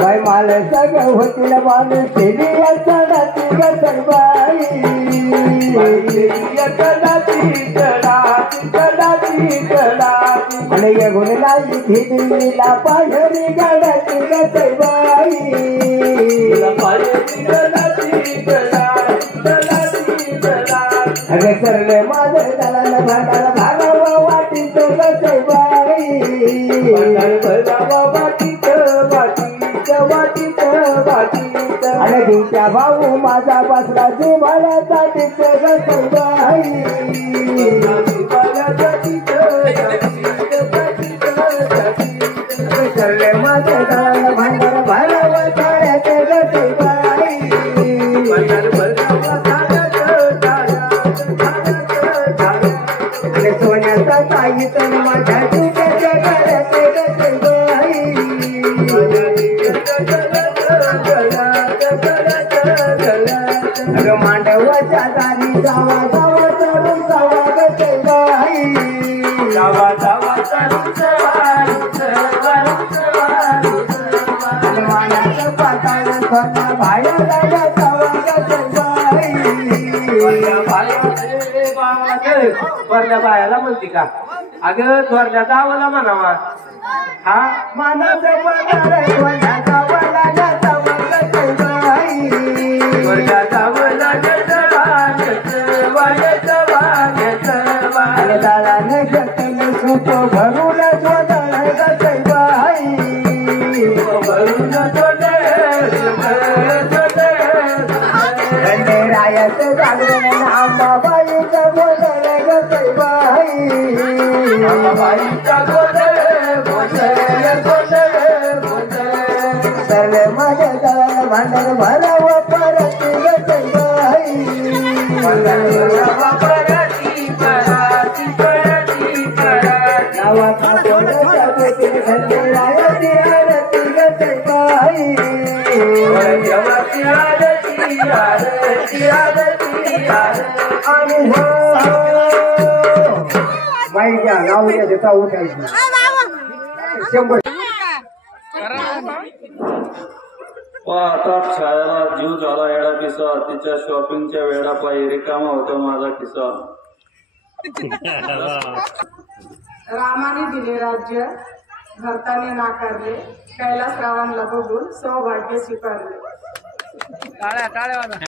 बाई मला सगळं होतील माणूस केली चढाती गसरबाई आणि गुणलाई धिडीला पायरी गाडाची गसरबाई अरे सरले माझं दलाल भांडाला भागावा वाटीत गसरबाई अरे दिवच्या भाऊ माझा बसला तुम्हाला जातीच गसरबाई सरले माझं दलाल भांडाला भागावा चाळ्याचे गसरबाई सोन्याचा काही तर माझ्या तुझ्या घराचे गसरबाई मांडवाच्या दारी जावा जावा चढून जावा गसरबाई मानाचं पाताळ बाहेर जावा गसरबाई थोरल्या बायाला म्हणते का अगं थोरल्या जावला म्हणावा हा मानाचं पाताळ थोरल्या जावला गसरबाई भरून रायाचं जागरण आंबाबाईचा गोदर गसरबाई सरले माझ्या दलाल भांडण भरावं परत गसरबाई बाईच्या गावच्या देता उठायची 100 आता छायाला जीव झाला येडा पिसा तिच्या शॉपिंगच्या वेळापायी रिकामा होतो माझा किस्सा रामाने दिले राज्य भरताने नाकारले कैलास रावांना बघून सौभाग्य स्वीकारले